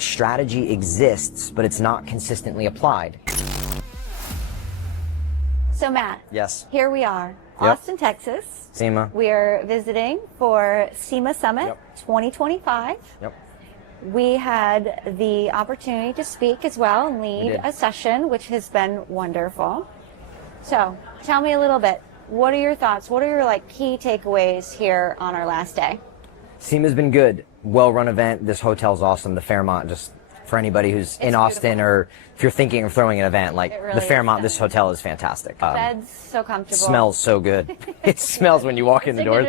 Strategy exists, but it's not consistently applied. So Matt, Yes. here we are, Austin, Texas. CEMA. We are visiting for CEMA Summit Yep. 2025. Yep. We had the opportunity to speak as well and lead did. a session, which has been wonderful. So tell me a little bit, what are your thoughts? What are your key takeaways here on our last day? CEMA's been good. Well-run event. This hotel's awesome. The Fairmont, just for anybody who's in Austin, or if you're thinking of throwing an event, really the Fairmont, is this hotel is fantastic. Beds, so comfortable. Smells so good. It smells when you walk in the door.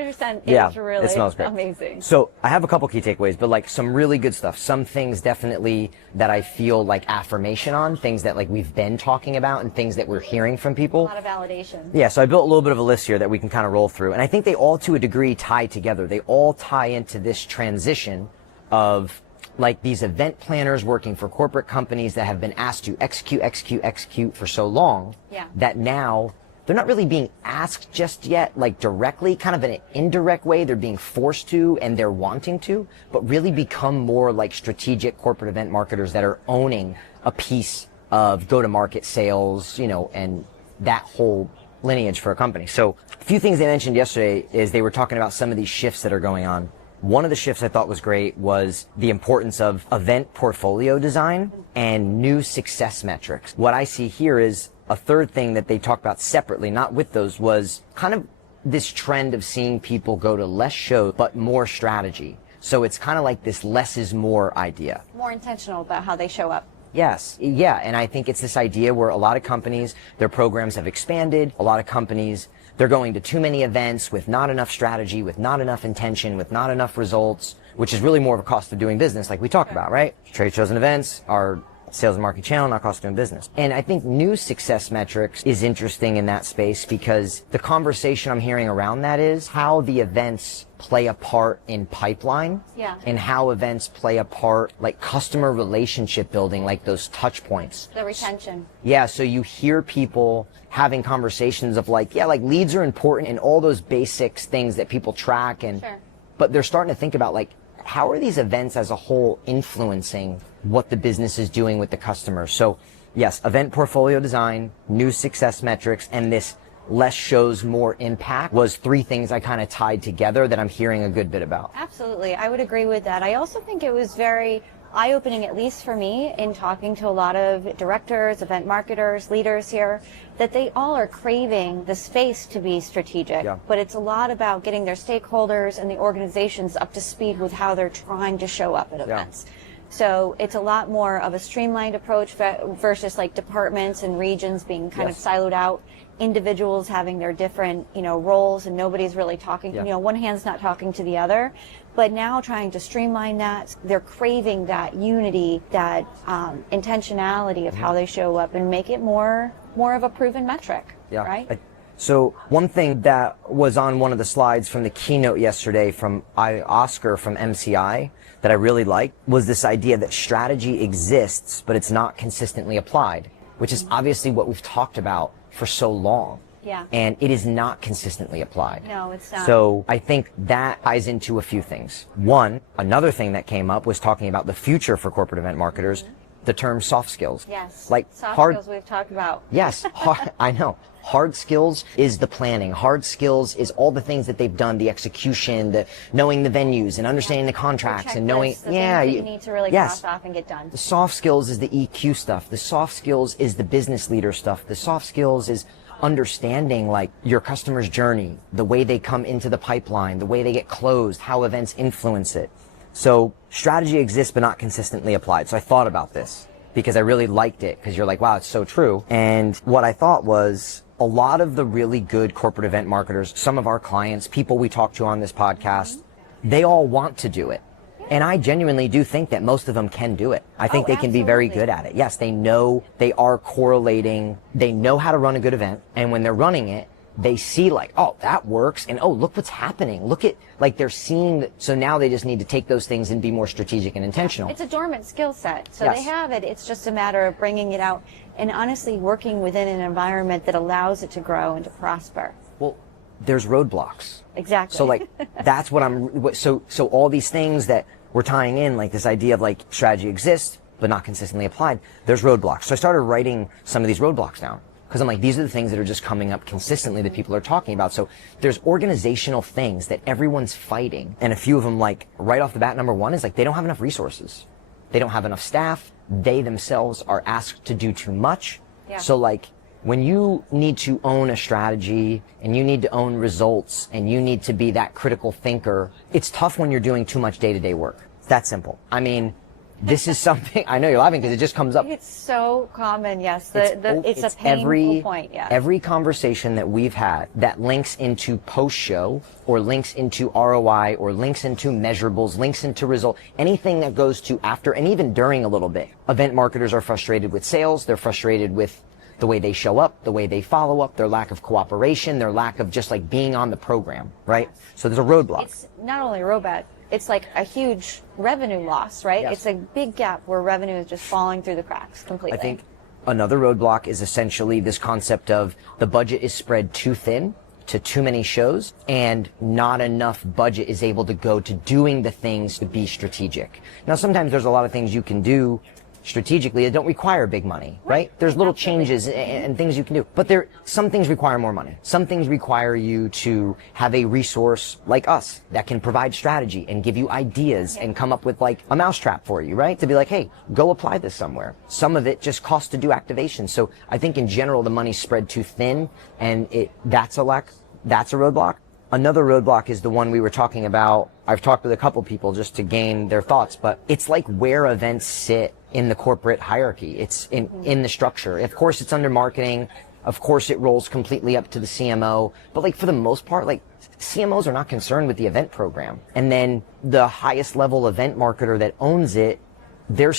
Yeah, really it smells great. Amazing. So I have a couple key takeaways, but some really good stuff. Some things definitely that I feel like affirmation on, things that we've been talking about and things that we're hearing from people. A lot of validation. Yeah, so I built a little bit of a list here that we can kind of roll through. And I think they all, to a degree, tie together. They all tie into this transition of these event planners working for corporate companies that have been asked to execute for so long, that now they're not really being asked just yet, directly, kind of in an indirect way. They're being forced to, and they're wanting to, but really become more like strategic corporate event marketers that are owning a piece of go-to-market sales, and that whole lineage for a company. So a few things they mentioned yesterday is they were talking about some of these shifts that are going on. One of the shifts I thought was great was the importance of event portfolio design and new success metrics. What I see here is a third thing that they talked about separately, not with those, was kind of this trend of seeing people go to less shows, but more strategy. So it's kind of like this less is more idea. More intentional about how they show up. Yes. Yeah. And I think it's this idea where a lot of companies, their programs have expanded. A lot of companies, they're going to too many events with not enough strategy, with not enough intention, with not enough results, which is really more of a cost of doing business, like we talked about, right? Trade shows and events are sales and marketing channel, not cost of doing business. And I think new success metrics is interesting in that space because the conversation I'm hearing around that is how the events play a part in pipeline, and how events play a part, customer relationship building, those touch points. The retention. Yeah, so you hear people having conversations of leads are important and all those basics things that people track, and but they're starting to think about how are these events as a whole influencing what the business is doing with the customer. So yes, event portfolio design, new success metrics, and this less shows, more impact was three things I kind of tied together that I'm hearing a good bit about. Absolutely. I would agree with that. I also think it was very eye-opening, at least for me, in talking to a lot of directors, event marketers, leaders here, that they all are craving the space to be strategic. But it's a lot about getting their stakeholders and the organizations up to speed with how they're trying to show up at events. So it's a lot more of a streamlined approach versus departments and regions being kind of siloed out, individuals having their different, roles, and nobody's really talking, one hand's not talking to the other. But now trying to streamline that, they're craving that unity, that intentionality of how they show up and make it more of a proven metric, right? So one thing that was on one of the slides from the keynote yesterday from Oscar from MCI that I really liked was this idea that strategy exists, but it's not consistently applied, which is obviously what we've talked about for so long. And it is not consistently applied. No, it's not. So I think that ties into a few things. One, another thing that came up was talking about the future for corporate event marketers, the term soft skills. Yes. Soft skills we've talked about. Yes, I know. Hard skills is the planning. Hard skills is all the things that they've done, the execution, the knowing the venues and understanding the contracts and knowing, things that you need to really cross off and get done. The soft skills is the EQ stuff. The soft skills is the business leader stuff. The soft skills is understanding your customer's journey, the way they come into the pipeline, the way they get closed, how events influence it. So strategy exists but not consistently applied. So I thought about this because I really liked it because you're wow, it's so true. And what I thought was a lot of the really good corporate event marketers, some of our clients, people we talk to on this podcast, they all want to do it. And I genuinely do think that most of them can do it. I think they can be very good at it. Yes, they know, they are correlating, they know how to run a good event. And when they're running it, they see oh, that works. And oh, look what's happening. Look at, they're seeing, so now they just need to take those things and be more strategic and intentional. It's a dormant skill set. So they have it. It's just a matter of bringing it out and honestly working within an environment that allows it to grow and to prosper. Well, there's roadblocks. Exactly. So that's what so all these things that we're tying in like this idea of like strategy exists, but not consistently applied. There's roadblocks. So I started writing some of these roadblocks down because I'm like, these are the things that are just coming up consistently that people are talking about. So there's organizational things that everyone's fighting. And a few of them, like right off the bat, number one is like, they don't have enough resources. They don't have enough staff. They themselves are asked to do too much. Yeah. So like, when you need to own a strategy and you need to own results and you need to be that critical thinker, it's tough when you're doing too much day-to-day work. It's that simple. I mean, this is something, I know you're laughing because it just comes up. It's so common, yes. It's a painful point, yeah. Every conversation that we've had that links into post-show or links into ROI or links into measurables, links into result, anything that goes to after and even during a little bit. Event marketers are frustrated with sales. They're frustrated with the way they show up, the way they follow up, their lack of cooperation, their lack of just like being on the program, right? Yes. So there's a roadblock. It's not only a roadblock, it's like a huge revenue loss, right? Yes. It's a big gap where revenue is just falling through the cracks completely. I think another roadblock is essentially this concept of the budget is spread too thin to too many shows and not enough budget is able to go to doing the things to be strategic. Now, sometimes there's a lot of things you can do strategically that don't require big money, right? There's little changes and things you can do, but some things require more money. Some things require you to have a resource like us that can provide strategy and give you ideas and come up with like a mousetrap for you, right? To be like, hey, go apply this somewhere. Some of it just costs to do activation. So I think in general, the money's spread too thin and that's a roadblock. Another roadblock is the one we were talking about. I've talked with a couple people just to gain their thoughts, but it's like where events sit in the corporate hierarchy. It's in the structure. Of course, it's under marketing. Of course, it rolls completely up to the CMO. But like for the most part, like CMOs are not concerned with the event program. And then the highest level event marketer that owns it, they're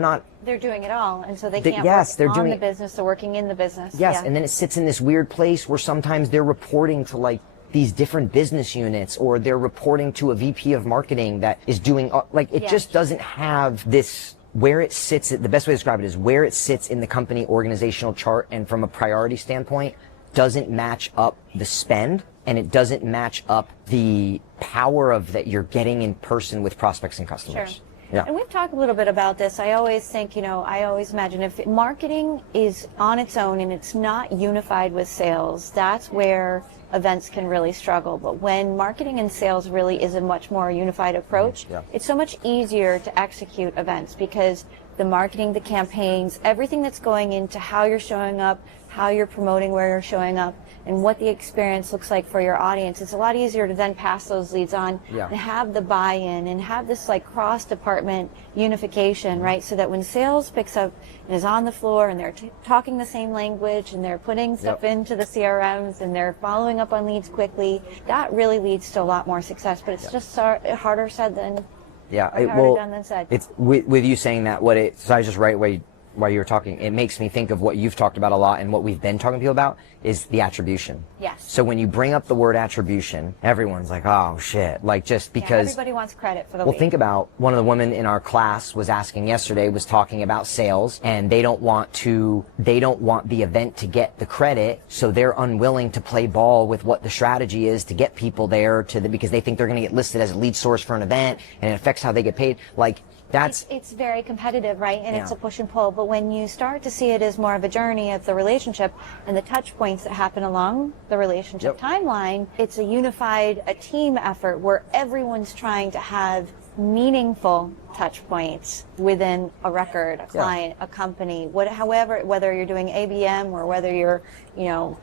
not. They're doing it all, and so they can't work on the business. They're working in the business. Yes, yeah. And then it sits in this weird place where sometimes they're reporting to like these different business units, or they're reporting to a VP of marketing that is doing like it just doesn't have this where it sits. The best way to describe it is where it sits in the company organizational chart, and from a priority standpoint, doesn't match up the spend, and it doesn't match up the power of that you're getting in person with prospects and customers. Sure. Yeah. And we've talked a little bit about this. I always think, I always imagine if marketing is on its own and it's not unified with sales, that's where events can really struggle. But when marketing and sales really is a much more unified approach, it's so much easier to execute events because the marketing, the campaigns, everything that's going into how you're showing up, how you're promoting where you're showing up, and what the experience looks like for your audience. It's a lot easier to then pass those leads on and have the buy-in and have this like cross-department unification, right? So that when sales picks up and is on the floor and they're talking the same language and they're putting stuff into the CRMs and they're following up on leads quickly, that really leads to a lot more success. But it's just harder said than harder done than said. It's with you saying that so I was just right while you were talking, it makes me think of what you've talked about a lot and what we've been talking to people about is the attribution. Yes. So when you bring up the word attribution, everyone's like, oh shit, like just because everybody wants credit for the lead. Think about one of the women in our class was asking yesterday, was talking about sales, and they don't want the event to get the credit, so they're unwilling to play ball with what the strategy is to get people there because they think they're going to get listed as a lead source for an event and it affects how they get paid. Like it's very competitive, right? And it's a push and pull. But when you start to see it as more of a journey of the relationship and the touch points that happen along the relationship timeline, it's a team effort where everyone's trying to have meaningful touch points within a record, a client, a company, whether you're doing ABM or whether you're,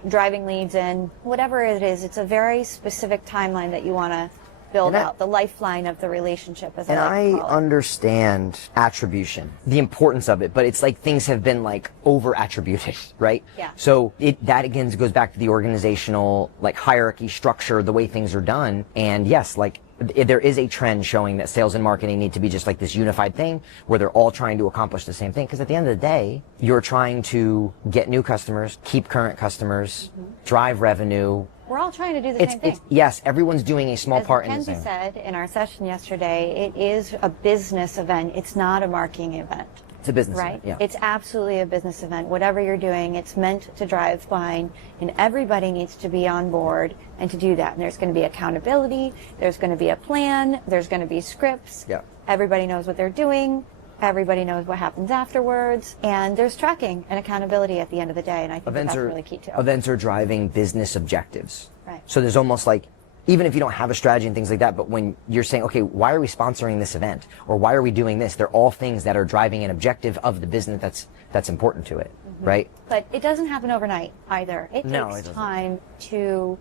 driving leads in, whatever it is, it's a very specific timeline that you want to build out, the lifeline of the relationship, as I like to call it. Understand attribution, the importance of it, but it's like things have been like over attributed, right? Yeah. So that again goes back to the organizational like hierarchy structure, the way things are done. And yes, like there is a trend showing that sales and marketing need to be just like this unified thing where they're all trying to accomplish the same thing. Because at the end of the day, you're trying to get new customers, keep current customers, drive revenue. We're all trying to do the same thing. Yes, everyone's doing a small part in the same. As Mackenzie said in our session yesterday, it is a business event. It's not a marketing event. It's a business right? event, yeah. It's absolutely a business event. Whatever you're doing, it's meant to drive buying, and everybody needs to be on board and to do that. And there's going to be accountability, there's going to be a plan, there's going to be scripts. Yeah. Everybody knows what they're doing. Everybody knows what happens afterwards, and there's tracking and accountability at the end of the day, and I think that's really key too. Events are driving business objectives. Right. So there's almost like, even if you don't have a strategy and things like that, but when you're saying, okay, why are we sponsoring this event? Or why are we doing this? They're all things that are driving an objective of the business that's important to it, right? But it doesn't happen overnight either. It takes time to,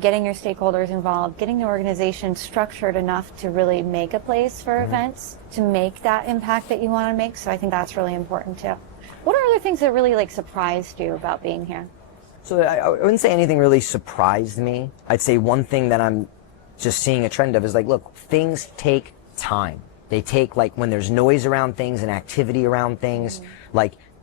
getting your stakeholders involved, getting the organization structured enough to really make a place for events, to make that impact that you want to make. So I think that's really important too. What are other things that really surprised you about being here? So I wouldn't say anything really surprised me. I'd say one thing that I'm just seeing a trend of is look, things take time. They take, when there's noise around things and activity around things,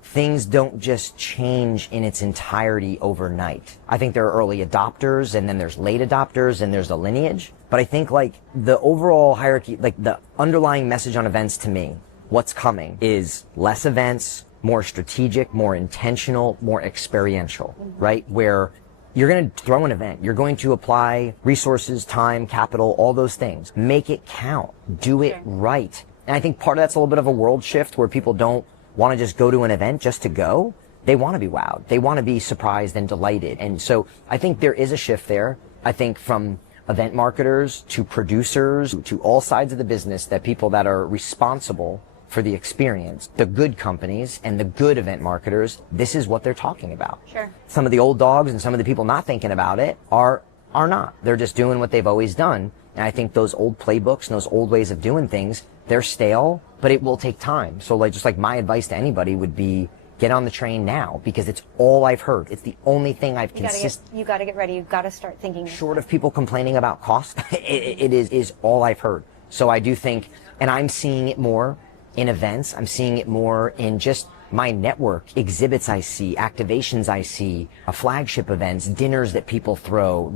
things don't just change in its entirety overnight. I think there are early adopters, and then there's late adopters, and there's a lineage. But I think the overall hierarchy, the underlying message on events to me, what's coming is less events, more strategic, more intentional, more experiential, right? Where you're going to throw an event, you're going to apply resources, time, capital, all those things. Make it count. Do it right. And I think part of that's a little bit of a world shift where people don't want to just go to an event just to go. They want to be wowed. They want to be surprised and delighted. And so I think there is a shift there. I think from event marketers to producers to all sides of the business, that people that are responsible for the experience, the good companies and the good event marketers, this is what they're talking about. Sure. Some of the old dogs and some of the people not thinking about it are not. They're just doing what they've always done. And I think those old playbooks and those old ways of doing things, they're stale, but it will take time. So just my advice to anybody would be, get on the train now, because it's all I've heard. It's the only thing I've You got to get ready. You've got to start thinking. Short of people complaining about cost, it is all I've heard. So I do think, and I'm seeing it more in events. I'm seeing it more in just my network, exhibits I see, activations I see, flagship events, dinners that people throw,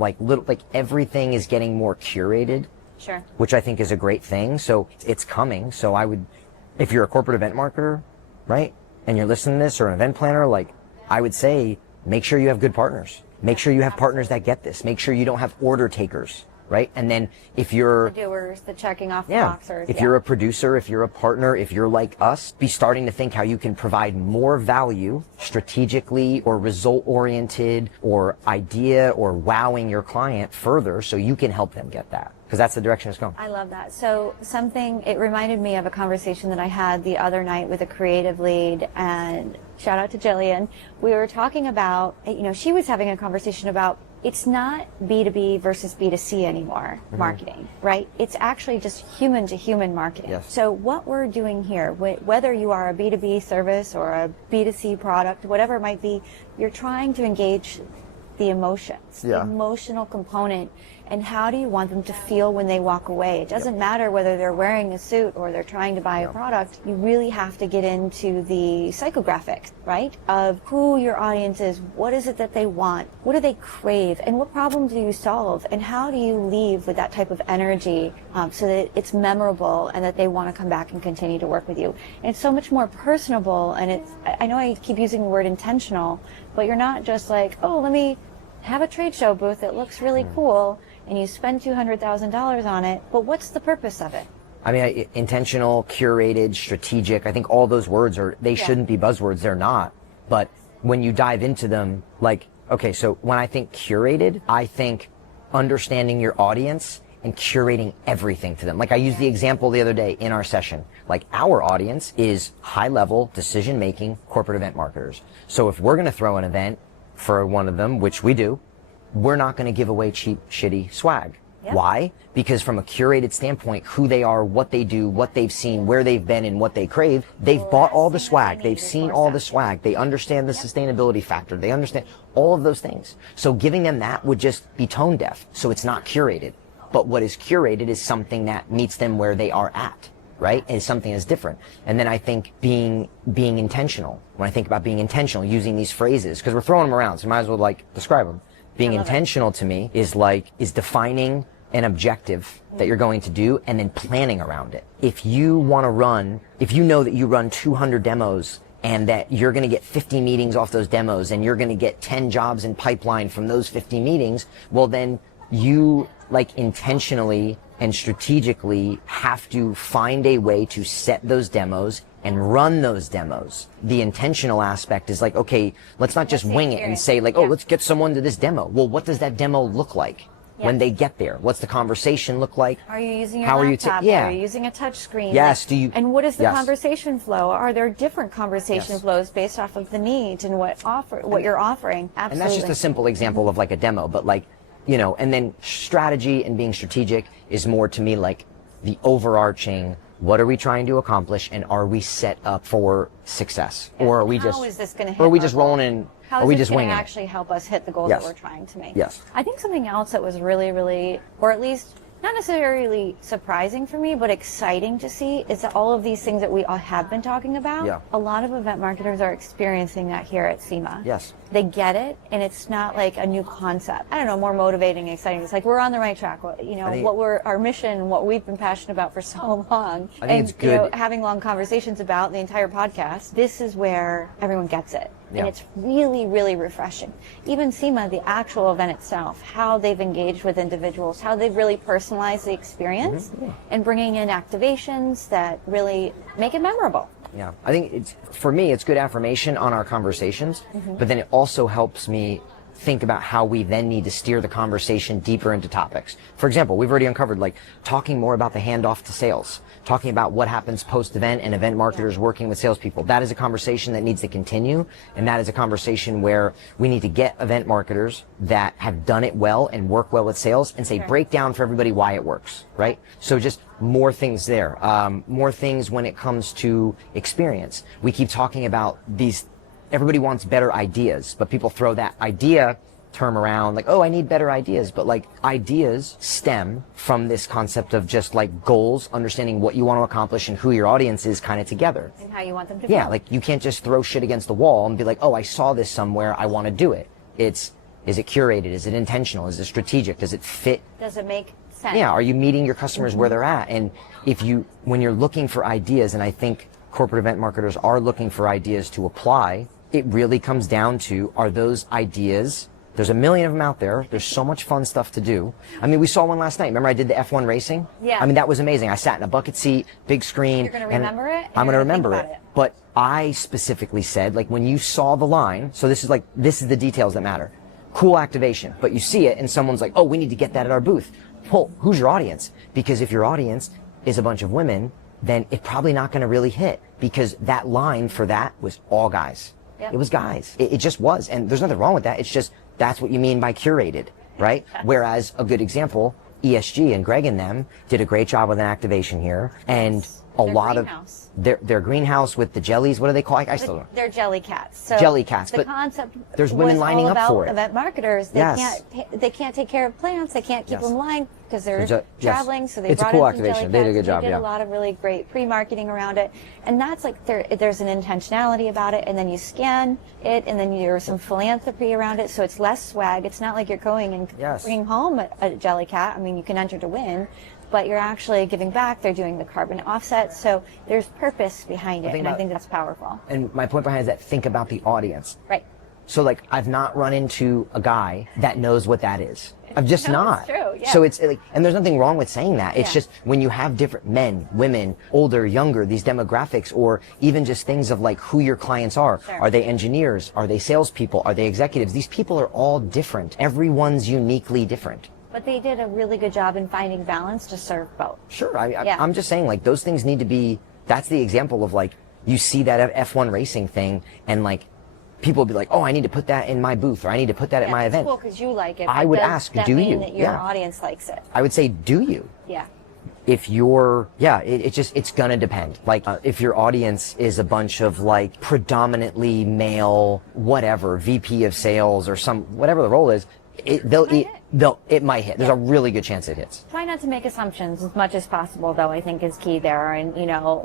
everything is getting more curated. Sure. Which I think is a great thing. So it's coming. So I would, if you're a corporate event marketer, right, and you're listening to this, or an event planner, I would say, make sure you have good partners. Make sure you have partners that get this. Make sure you don't have order takers. Right? And then if you're the doers, the checking off the boxers. If you're a producer, if you're a partner, if you're like us, be starting to think how you can provide more value strategically or result oriented or idea or wowing your client further so you can help them get that. Because that's the direction it's going. I love that. So it reminded me of a conversation that I had the other night with a creative lead, and shout out to Jillian. We were talking about, she was having a conversation about, it's not B2B versus B2C anymore, marketing, right? It's actually just human to human marketing. Yes. So what we're doing here, whether you are a B2B service or a B2C product, whatever it might be, you're trying to engage the emotions, the emotional component, and how do you want them to feel when they walk away? It doesn't matter whether they're wearing a suit or they're trying to buy a product. You really have to get into the psychographics, right? Of who your audience is, what is it that they want, what do they crave, and what problem do you solve, and how do you leave with that type of energy so that it's memorable and that they want to come back and continue to work with you. And it's so much more personable, and I know I keep using the word intentional, but you're not just let me have a trade show booth that looks really cool and you spend $200,000 on it, but what's the purpose of it? I mean, intentional, curated, strategic, I think all those words they shouldn't be buzzwords, they're not. But when you dive into them, okay, so when I think curated, I think understanding your audience and curating everything to them. I used the example the other day in our session. Our audience is high-level, decision-making corporate event marketers. So if we're going to throw an event for one of them, which we do, we're not going to give away cheap, shitty swag. Yep. Why? Because from a curated standpoint, who they are, what they do, what they've seen, where they've been, and what they crave, they've bought all the swag. They've seen all the swag. They understand the sustainability factor. They understand all of those things. So giving them that would just be tone deaf. So it's not curated. But what is curated is something that meets them where they are at, right? And something that's different. And then I think being intentional. When I think about being intentional, using these phrases, because we're throwing them around, so you might as well describe them. Being intentional to me is defining an objective that you're going to do and then planning around it. If you want to run, if you know that you run 200 demos and that you're going to get 50 meetings off those demos and you're going to get 10 jobs in pipeline from those 50 meetings, well then you like intentionally and strategically have to find a way to set those demos and run those demos. The intentional aspect is like, okay, let's not just wing it and say like, oh, let's get someone to this demo. Well, what does that demo look like? When they get there, what's the conversation look like? Are you using your laptop? Are you using a touch screen? Yes. Do you? And what is the conversation flow? Are there different conversation flows based off of the needs and what you're offering? Absolutely. And that's just a simple example of like a demo, but like, you know, and then strategy and being strategic is more to me like the overarching. What are we trying to accomplish, and are we set up for success, or are we just? How is this going to? Or are we just rolling in? How is this going to actually help us hit the goals that we're trying to make? Yes. I think something else that was really, really, or at least not necessarily surprising for me, but exciting to see is that all of these things that we all have been talking about, a lot of event marketers are experiencing that here at CEMA. Yes. They get it, and it's not like a new concept. I don't know, more motivating, exciting. It's like we're on the right track. You know, our mission, what we've been passionate about for so long. I think it's good. You know, having long conversations about the entire podcast, this is where everyone gets it. And it's really, really refreshing. Even CEMA, the actual event itself, how they've engaged with individuals, how they've really personalized the experience and bringing in activations that really make it memorable. Yeah, I think it's, for me, it's good affirmation on our conversations, but then it also helps me think about how we then need to steer the conversation deeper into topics. For example, we've already uncovered like talking more about the handoff to sales, talking about what happens post-event and event marketers working with salespeople. That is a conversation that needs to continue, and that is a conversation where we need to get event marketers that have done it well and work well with sales and say, break down for everybody why it works, right? So just more things there, more things when it comes to experience. We keep talking about these. Everybody wants better ideas, but people throw that idea term around like, oh, I need better ideas. But like ideas stem from this concept of just like goals, understanding what you want to accomplish and who your audience is kind of together. And how you want them to feel. Like you can't just throw shit against the wall and be like, oh, I saw this somewhere, I want to do it. Is it curated? Is it intentional? Is it strategic? Does it fit? Does it make sense? Yeah, are you meeting your customers where they're at? And when you're looking for ideas, and I think corporate event marketers are looking for ideas to apply, it really comes down to, are those ideas, there's a million of them out there, there's so much fun stuff to do. I mean, we saw one last night. Remember I did the F1 racing? Yeah. I mean, that was amazing. I sat in a bucket seat, big screen. You're going to remember it? I'm going to remember it. But I specifically said, like, when you saw the line, so this is the details that matter. Cool activation, but you see it and someone's like, oh, we need to get that at our booth. Well, who's your audience? Because if your audience is a bunch of women, then it's probably not going to really hit, because that line for that was all guys. It was guys. It just was. And there's nothing wrong with that. It's just, that's what you mean by curated, right? Whereas a good example, ESG and Greg and them did a great job with an activation here. And a lot of their greenhouse with the jellies, what do they call it? I still don't know. They're jelly cats. So jelly cats. The but concept there's women lining up for it. Event marketers, they can't take care of plants. They can't keep them lying because they're traveling. So they brought cool in some activation. jelly They did a good cats. job. They did a lot of really great pre-marketing around it, and that's like there's an intentionality about it. And then you scan it, and then there's some philanthropy around it. So it's less swag. It's not like you're going and bringing home a jelly cat. I mean, you can enter to win, but you're actually giving back. They're doing the carbon offset. So there's purpose behind it, and I think that's powerful. And my point behind it is that think about the audience. Right. So like, I've not run into a guy that knows what that is. I've just not. It's true, yeah. So it's like, and there's nothing wrong with saying that. It's just when you have different men, women, older, younger, these demographics, or even just things of like who your clients are. Are they engineers? Are they salespeople? Are they executives? These people are all different. Everyone's uniquely different. But they did a really good job in finding balance to serve both. Sure. I'm just saying, like, those things need to be, that's the example of like, you see that F1 racing thing and like, people will be like, oh, I need to put that in my booth, or I need to put that at my event. It's cool because you like it. I would ask, do you? That your audience likes it. I would say, do you? Yeah. If you're, it's gonna depend. Like, if your audience is a bunch of like predominantly male, whatever, VP of sales or whatever the role is, it might hit. There's a really good chance it hits. Try not to make assumptions as much as possible, though, I think is key there. And,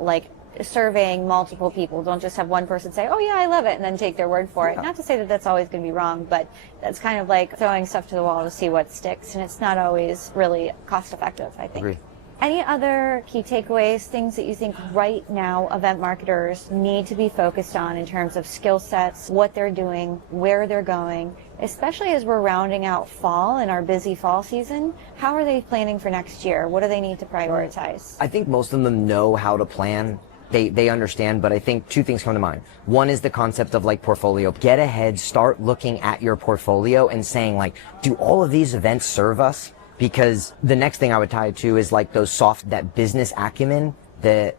like, surveying multiple people. Don't just have one person say, oh yeah, I love it, and then take their word for it. Not to say that that's always going to be wrong, but that's kind of like throwing stuff to the wall to see what sticks, and it's not always really cost effective, I think. Agree. Any other key takeaways, things that you think right now event marketers need to be focused on in terms of skill sets, what they're doing, where they're going, especially as we're rounding out fall and our busy fall season? How are they planning for next year? What do they need to prioritize? I think most of them know how to plan. They understand, but I think two things come to mind. One is the concept of like portfolio. Get ahead, start looking at your portfolio and saying like, do all of these events serve us? Because the next thing I would tie it to is like that business acumen, that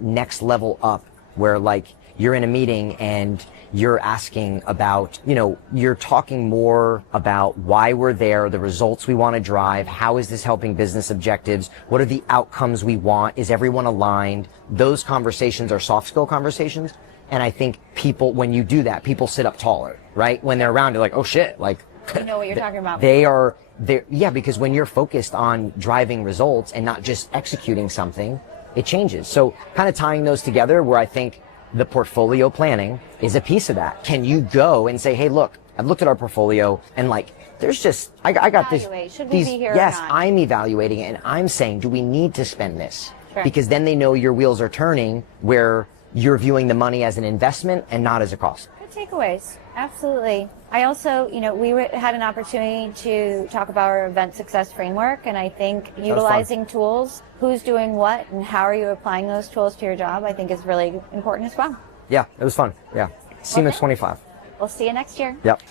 next level up where like you're in a meeting and you're asking about, you're talking more about why we're there, the results we want to drive, how is this helping business objectives, what are the outcomes we want, is everyone aligned? Those conversations are soft skill conversations. And I think when you do that, people sit up taller, right? When they're around, you're like, oh shit, like, you know what you're talking about. Because when you're focused on driving results and not just executing something, it changes. So kind of tying those together where I think the portfolio planning is a piece of that. Can you go and say, hey, look, I've looked at our portfolio and like, there's just, I got this. Should we be here or yes, not? I'm evaluating it and I'm saying, do we need to spend this? Sure. Because then they know your wheels are turning where you're viewing the money as an investment and not as a cost. Good takeaways. Absolutely. I also, we had an opportunity to talk about our event success framework, and I think utilizing tools, who's doing what, and how are you applying those tools to your job, I think is really important as well. Yeah, it was fun. Yeah. CEMA 25. We'll see you next year. Yep.